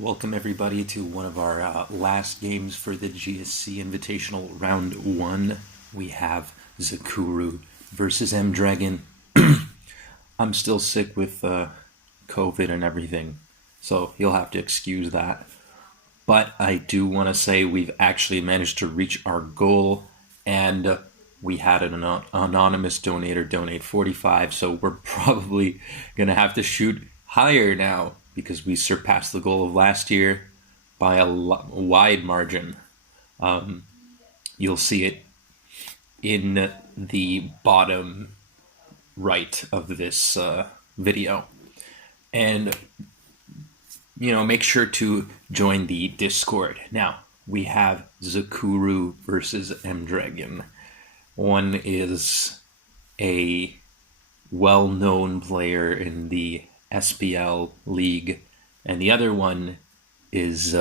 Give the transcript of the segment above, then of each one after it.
Welcome everybody to one of our last games for the GSC Invitational Round 1. We have Zokuru versus M-Dragon. I'm still sick with COVID and everything, so you'll have to excuse that. But I do want to say we've actually managed to reach our goal, and we had an anonymous donator donate 45, so we're probably going to have to shoot higher now, because we surpassed the goal of last year by a wide margin. You'll see it in the bottom right of this video. And, make sure to join the Discord. Now, we have Zokuru versus M-Dragon. One is a well-known player in the SPL League, and the other one is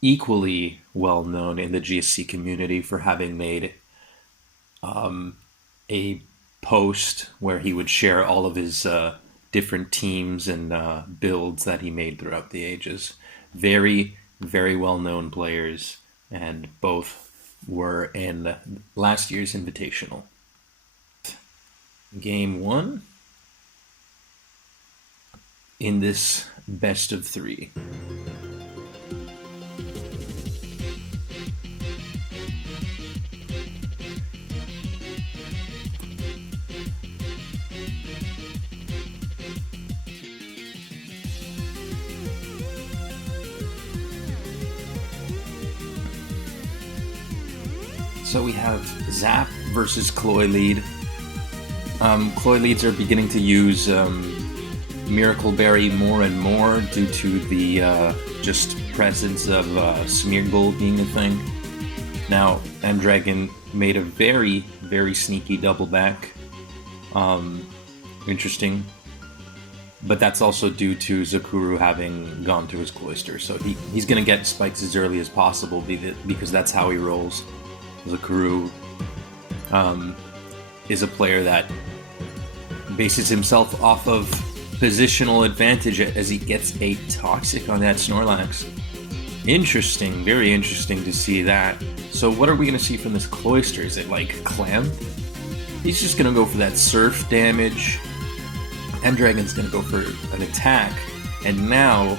equally well known in the GSC community for having made a post where he would share all of his different teams and builds that he made throughout the ages. Very, very well known players, and both were in last year's Invitational. Game 1. In this best of 3. So we have Zap versus Cloy Lead. Cloy Leads are beginning to use Miracle Berry more and more due to the just presence of Smear Gold being a thing. Now, M-Dragon made a very, very sneaky double back. Interesting. But that's also due to Zokuru having gone to his cloister. So he's going to get spikes as early as possible because that's how he rolls. Zokuru is a player that bases himself off of positional advantage as he gets a Toxic on that Snorlax. Interesting, very interesting to see that. So what are we going to see from this Cloister? Is it like Clam? He's just going to go for that Surf damage. M-Dragon's going to go for an attack. And now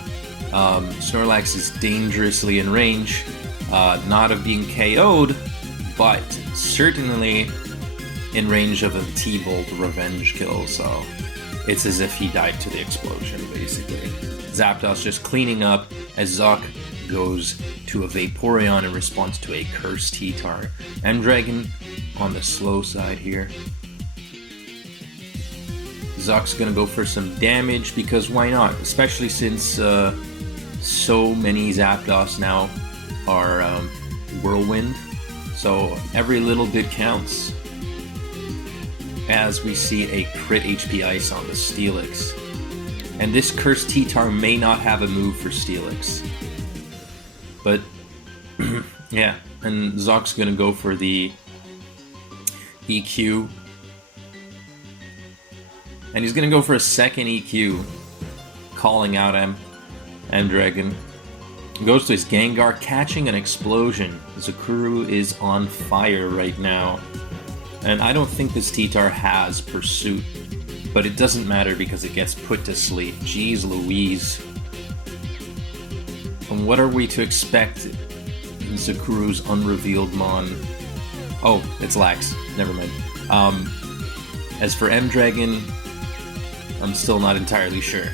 Snorlax is dangerously in range, not of being KO'd, but certainly in range of a T-Bolt revenge kill, so it's as if he died to the explosion, basically. Zapdos just cleaning up as Zok goes to a Vaporeon in response to a Cursed T-Tar. M-Dragon on the slow side here. Zok's gonna go for some damage, because why not? Especially since so many Zapdos now are Whirlwind, so every little bit counts. As we see a crit HP Ice on the Steelix. And this Cursed T-Tar may not have a move for Steelix. But, yeah, and Zok's gonna go for the EQ. And he's gonna go for a second EQ, calling out M-Dragon. Goes to his Gengar, catching an explosion. Zokuru is on fire right now. And I don't think this T-Tar has Pursuit, but it doesn't matter because it gets put to sleep. Jeez Louise. And what are we to expect in Zokuru's unrevealed Mon? Oh, it's Lax. Never mind. As for M-Dragon, I'm still not entirely sure.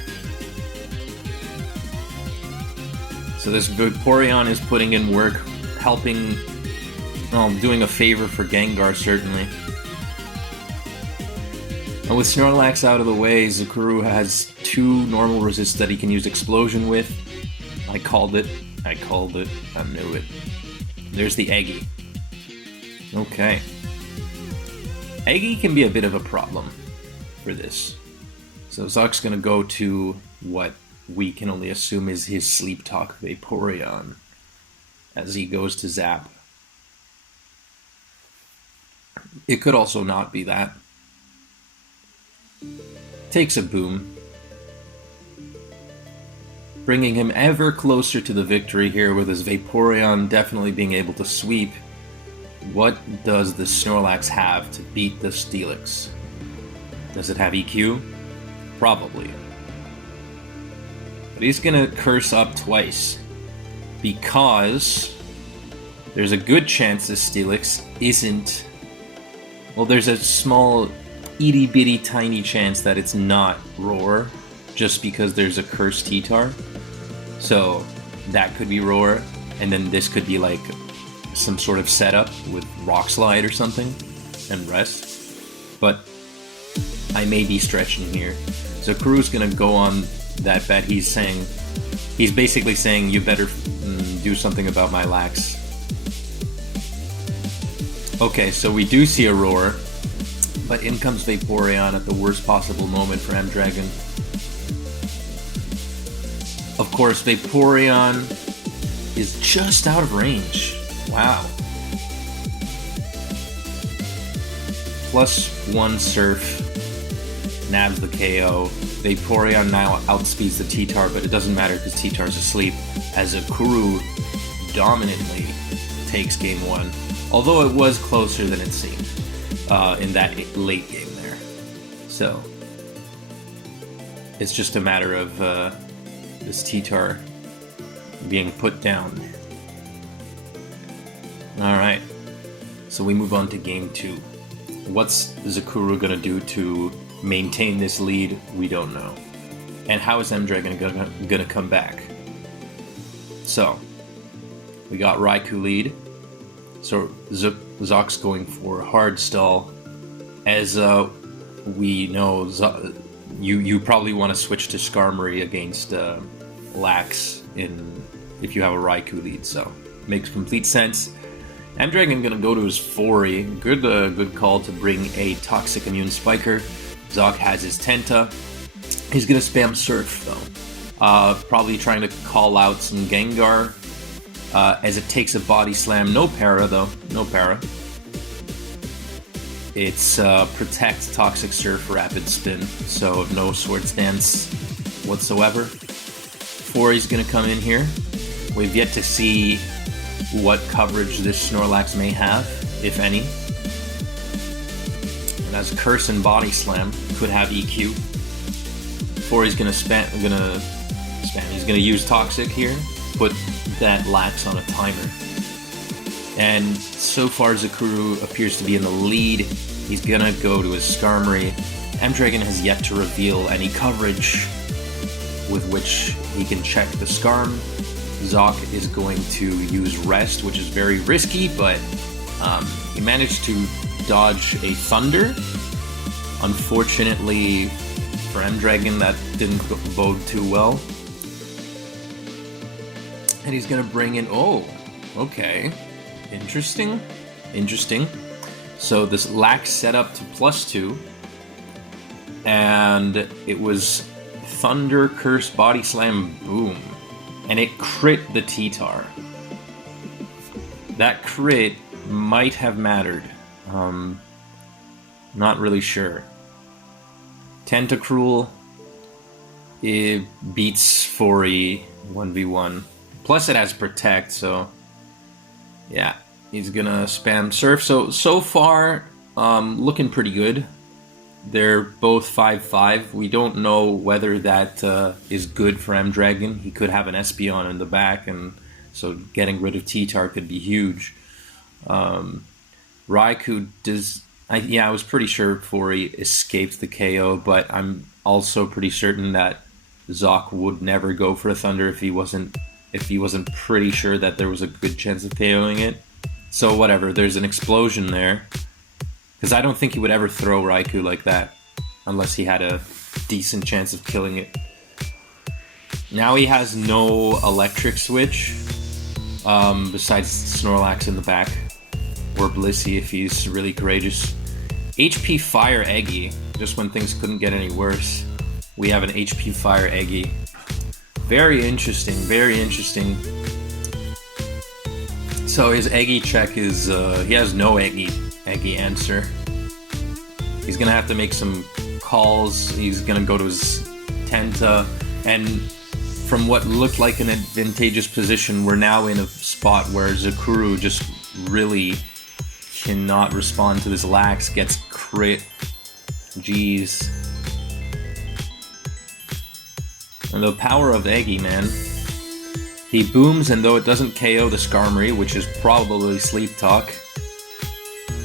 So this Vaporeon is putting in work, helping, doing a favor for Gengar, certainly. And with Snorlax out of the way, Zokuru has 2 normal resists that he can use Explosion with. I called it. I knew it. There's the Eggy. Okay. Eggy can be a bit of a problem for this. So Zok's gonna go to what we can only assume is his Sleep Talk Vaporeon as he goes to Zap. It could also not be that. Takes a Boom. bringing him ever closer to the victory here with his Vaporeon definitely being able to sweep. What does the Snorlax have to beat the Steelix? Does it have EQ? Probably. But he's gonna curse up twice, because there's a good chance this Steelix isn't... Well, there's a small, itty-bitty tiny chance that it's not Roar, just because there's a cursed T-Tar. So that could be Roar, and then this could be like some sort of setup with Rock Slide or something, and rest. But I may be stretching here. Zokuru's gonna go on that bet. He's basically saying, you better do something about my lax. Okay, so we do see a Roar, but in comes Vaporeon at the worst possible moment for M-Dragon. Of course, Vaporeon is just out of range. Wow. +1 Surf nabs the KO. Vaporeon now outspeeds the T-Tar, but it doesn't matter because T-Tar's asleep, as Zokuru dominantly takes game 1. Although it was closer than it seemed in that late game there. So, it's just a matter of this T-Tar being put down. Alright, so we move on to game 2. What's Zokuru gonna do to maintain this lead? We don't know. And how is M-Dragon gonna come back? So, we got Raikou lead. So Zok's going for hard stall. As we know, you probably want to switch to Skarmory against Lax if you have a Raikou lead. So makes complete sense. M-Dragon gonna go to his Fori. Good call to bring a Toxic Immune Spiker. Zok has his Tenta. He's gonna spam Surf though. Probably trying to call out some Gengar. As it takes a Body Slam. No para though. No para. It's Protect, Toxic Surf, Rapid Spin. So no Swords Dance whatsoever. Fori's gonna come in here. We've yet to see what coverage this Snorlax may have, if any. And as Curse and Body Slam could have EQ. Fori's gonna spam. He's gonna use Toxic here. Put that Lax on a timer. And so far Zokuru appears to be in the lead. He's gonna go to his Skarmory. M-Dragon has yet to reveal any coverage with which he can check the Skarm. Zok is going to use Rest, which is very risky, but he managed to dodge a Thunder. Unfortunately for M-Dragon, that didn't bode too well. And he's gonna bring in, oh, okay, interesting. So this Lax set up to +2, and it was Thunder, Curse, Body Slam, boom, and it crit the T-Tar. That crit might have mattered. Not really sure. Tentacruel, it beats Fori 1v1. Plus it has Protect, so yeah, he's gonna spam Surf. So far, looking pretty good. They're both 5-5. We don't know whether that is good for M-Dragon. He could have an Espeon in the back, and so getting rid of T-Tar could be huge. Raikou does... I was pretty sure Fori escaped the KO, but I'm also pretty certain that Zok would never go for a Thunder if he wasn't pretty sure that there was a good chance of KOing it. So whatever, there's an explosion there. Because I don't think he would ever throw Raikou like that, unless he had a decent chance of killing it. Now he has no Electric Switch, besides Snorlax in the back, or Blissey if he's really courageous. HP Fire Eggy, just when things couldn't get any worse. We have an HP Fire Eggy. Very interesting, very interesting. So his Eggy check is, he has no Eggy answer. He's gonna have to make some calls. He's gonna go to his Tenta, and from what looked like an advantageous position, we're now in a spot where Zokuru just really cannot respond to this lax, gets crit. Jeez. And the power of Eggy, man. He booms, and though it doesn't KO the Skarmory, which is probably Sleep Talk,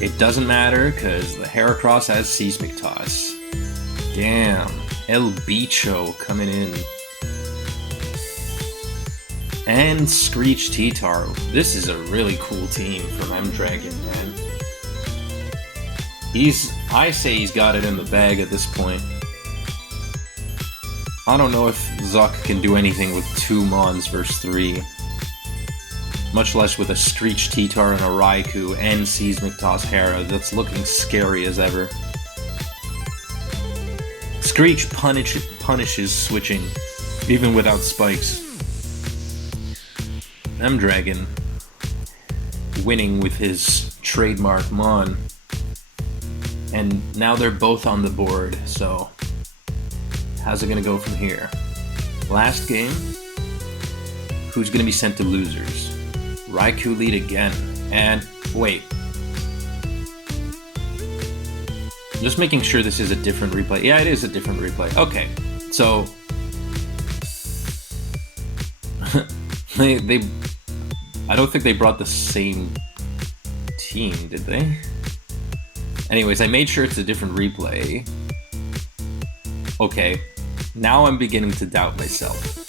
it doesn't matter, because the Heracross has Seismic Toss. Damn. El Bicho coming in. And Screech T-Taro. This is a really cool team from M-Dragon, man. I say he's got it in the bag at this point. I don't know if Zuck can do anything with 2 Mons versus 3. Much less with a Screech T-Tar and a Raikou and Seismic Toss Hera. That's looking scary as ever. Screech punishes switching, even without spikes. M-Dragon winning with his trademark Mon. And now they're both on the board, so how's it gonna go from here? Last game, who's gonna be sent to losers? Raikou lead again, and wait. I'm just making sure this is a different replay. Yeah, it is a different replay. Okay, so they I don't think they brought the same team, did they? Anyways, I made sure it's a different replay. Okay, now I'm beginning to doubt myself.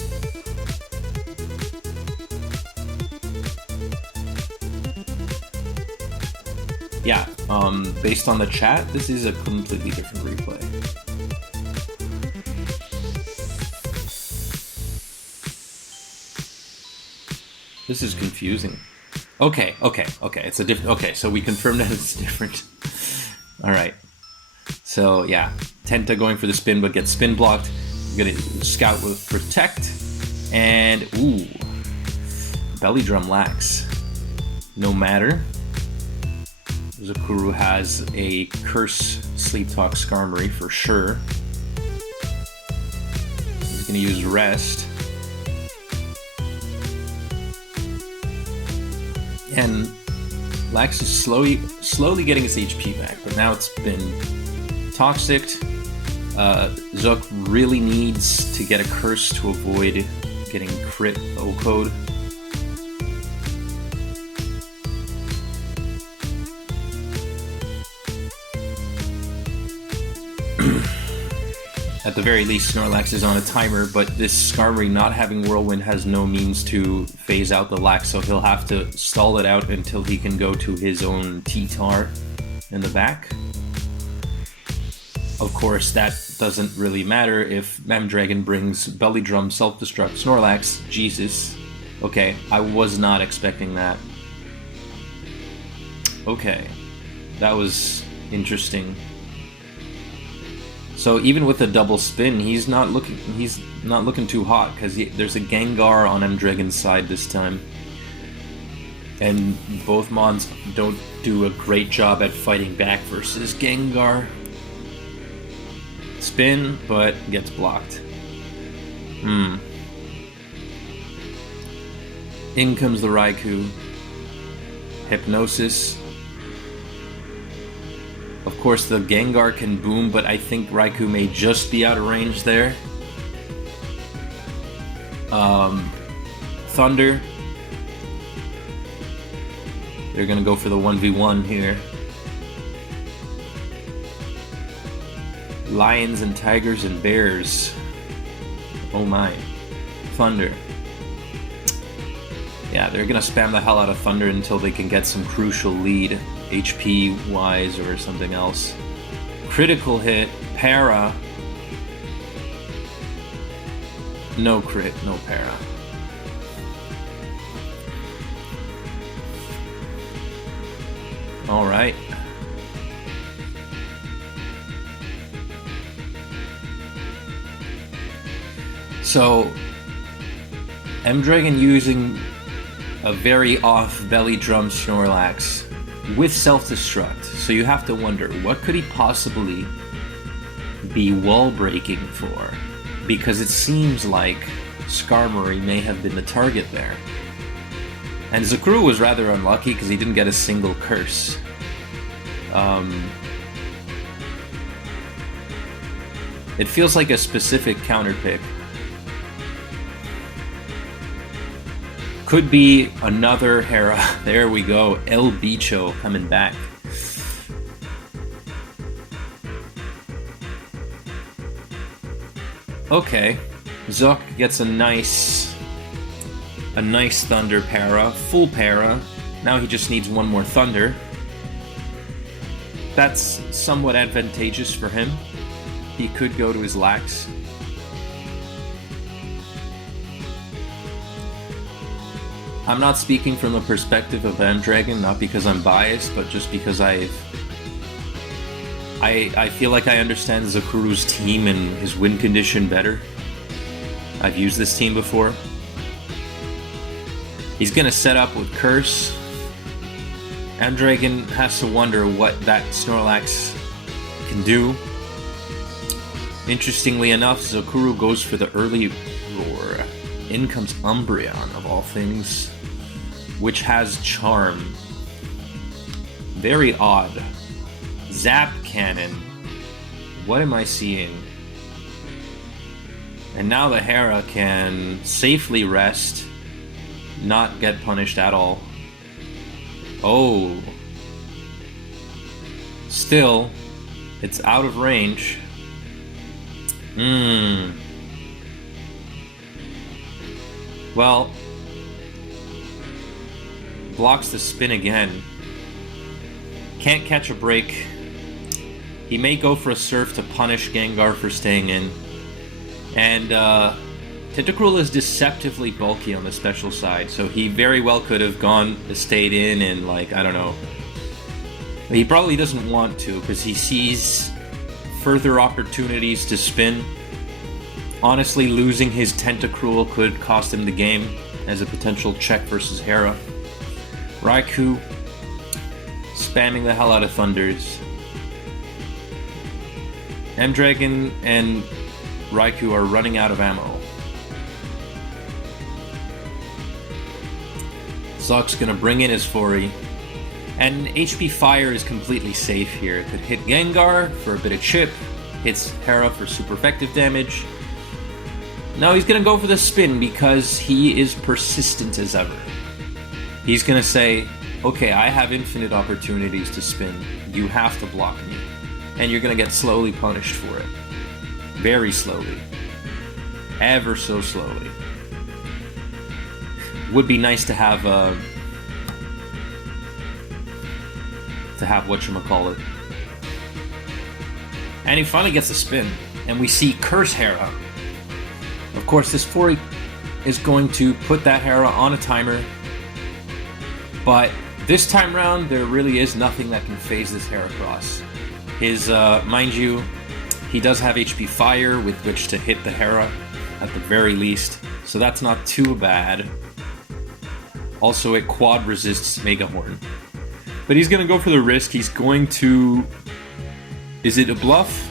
Yeah, based on the chat, this is a completely different replay. This is confusing. Okay, it's a different... Okay, so we confirmed that it's different. Alright. So, yeah. Tenta going for the spin, but gets spin blocked. We're gonna Scout with Protect. And, ooh. Belly Drum Lax. No matter. Zokuru has a Curse Sleep Talk Skarmory for sure. He's gonna use Rest. And Lax is slowly getting its HP back, but now it's been Toxic. Zuck really needs to get a Curse to avoid getting crit O-Code. At the very least, Snorlax is on a timer, but this Skarmory not having Whirlwind has no means to phase out the Lax, so he'll have to stall it out until he can go to his own T-Tar in the back. Of course, that doesn't really matter if M-Dragon brings Belly Drum, Self-Destruct, Snorlax. Jesus. Okay, I was not expecting that. Okay, that was interesting. So even with a double spin, he's not looking too hot, because there's a Gengar on M-Dragon's side this time. And both Mons don't do a great job at fighting back versus Gengar. Spin, but gets blocked. In comes the Raikou. Hypnosis. Of course, the Gengar can boom, but I think Raikou may just be out of range there. Thunder. They're gonna go for the 1v1 here. Lions and tigers and bears. Oh my. Thunder. Yeah, they're gonna spam the hell out of Thunder until they can get some crucial lead, HP-wise or something else. Critical hit, para. No crit, no para. Alright. So, M-Dragon using a very off Belly Drum Snorlax with Self-Destruct. So you have to wonder, what could he possibly be wall breaking for? Because it seems like Skarmory may have been the target there. And Zokuru was rather unlucky because he didn't get a single curse. It feels like a specific counter pick. Could be another Hera. There we go. El Bicho coming back. Okay. Zok gets a nice Thunder para, full para. Now he just needs one more Thunder. That's somewhat advantageous for him. He could go to his Lax. I'm not speaking from the perspective of M-Dragon, not because I'm biased, but just because I feel like I understand Zokuru's team and his win condition better. I've used this team before. He's gonna set up with Curse. M-Dragon has to wonder what that Snorlax can do. Interestingly enough, Zokuru goes for the early Roar. In comes Umbreon, of all things, which has Charm. Very odd. Zap Cannon. What am I seeing? And now the Hera can safely rest, not get punished at all. Oh. Still, it's out of range. Well, blocks the spin again. Can't catch a break. He may go for a Surf to punish Gengar for staying in. And Tentacruel is deceptively bulky on the special side, so he very well could have stayed in and, like, I don't know. But he probably doesn't want to because he sees further opportunities to spin. Honestly, losing his Tentacruel could cost him the game as a potential check versus Hera. Raikou spamming the hell out of Thunders. M-Dragon and Raikou are running out of ammo. Zok's gonna bring in his Fori. And HP Fire is completely safe here. It could hit Gengar for a bit of chip, hits Hera for super effective damage. Now he's gonna go for the spin because he is persistent as ever. He's gonna say, okay, I have infinite opportunities to spin. You have to block me. And you're gonna get slowly punished for it. Very slowly. Ever so slowly. Would be nice to have whatchamacallit. And he finally gets a spin. And we see Curse Hera. Of course, this Fori is going to put that Hera on a timer. But this time round, there really is nothing that can phase this Heracross. His, mind you, he does have HP Fire with which to hit the Hera, at the very least. So that's not too bad. Also, it quad resists Mega Horn. But he's going to go for the risk. He's going to... Is it a bluff?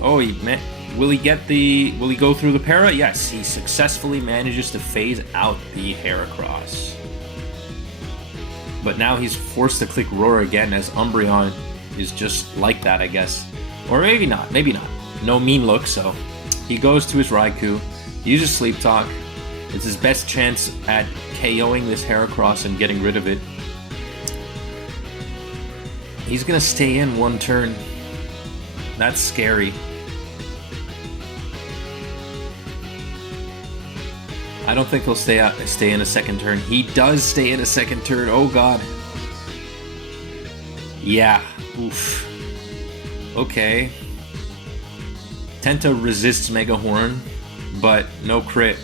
Oh, will he go through the para? Yes, he successfully manages to phase out the Heracross. But now he's forced to click Roar again as Umbreon is just like that, I guess. Or maybe not, maybe not. No mean look, so he goes to his Raikou, uses Sleep Talk. It's his best chance at KOing this Heracross and getting rid of it. He's gonna stay in one turn. That's scary. I don't think he'll stay in a second turn. He does stay in a second turn. Oh god. Yeah. Oof. Okay. Tenta resists Mega Horn, but no crit.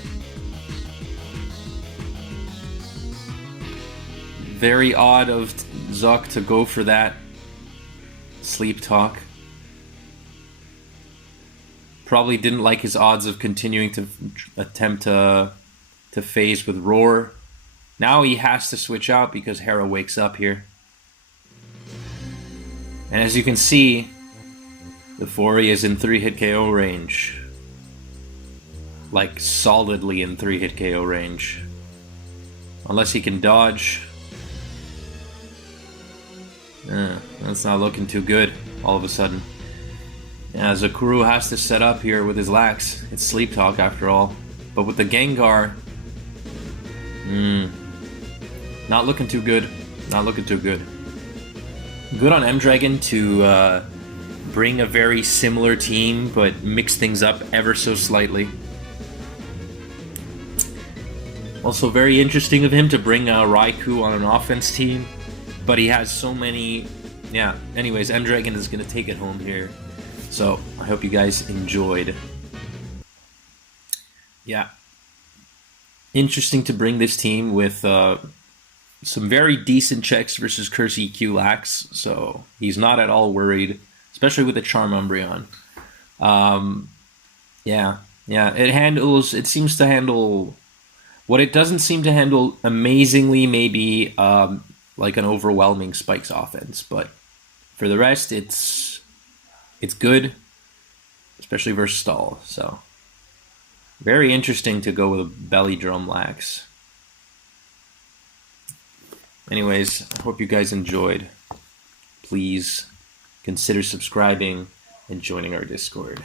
Very odd of Zok to go for that Sleep Talk. Probably didn't like his odds of continuing to attempt to phase with Roar. Now he has to switch out because Hera wakes up here. And as you can see, the Fori is in 3-hit KO range. like solidly in 3-hit KO range. Unless he can dodge. That's not looking too good all of a sudden. Yeah, Zokuru has to set up here with his lax. It's Sleep Talk after all. But with the Gengar, not looking too good. Not looking too good. Good on M-Dragon to bring a very similar team, but mix things up ever so slightly. Also very interesting of him to bring Raikou on an offense team, but he has so many... Yeah, anyways, M-Dragon is going to take it home here. So, I hope you guys enjoyed. Yeah. Interesting to bring this team with some very decent checks versus Curse EQ Lax, so he's not at all worried, especially with the Charm Umbreon. Yeah, it seems to handle... What it doesn't seem to handle amazingly, maybe like an overwhelming Spike's offense, but for the rest, it's good, especially versus Stall. So very interesting to go with a Belly Drum Lax. Anyways, I hope you guys enjoyed. Please consider subscribing and joining our Discord.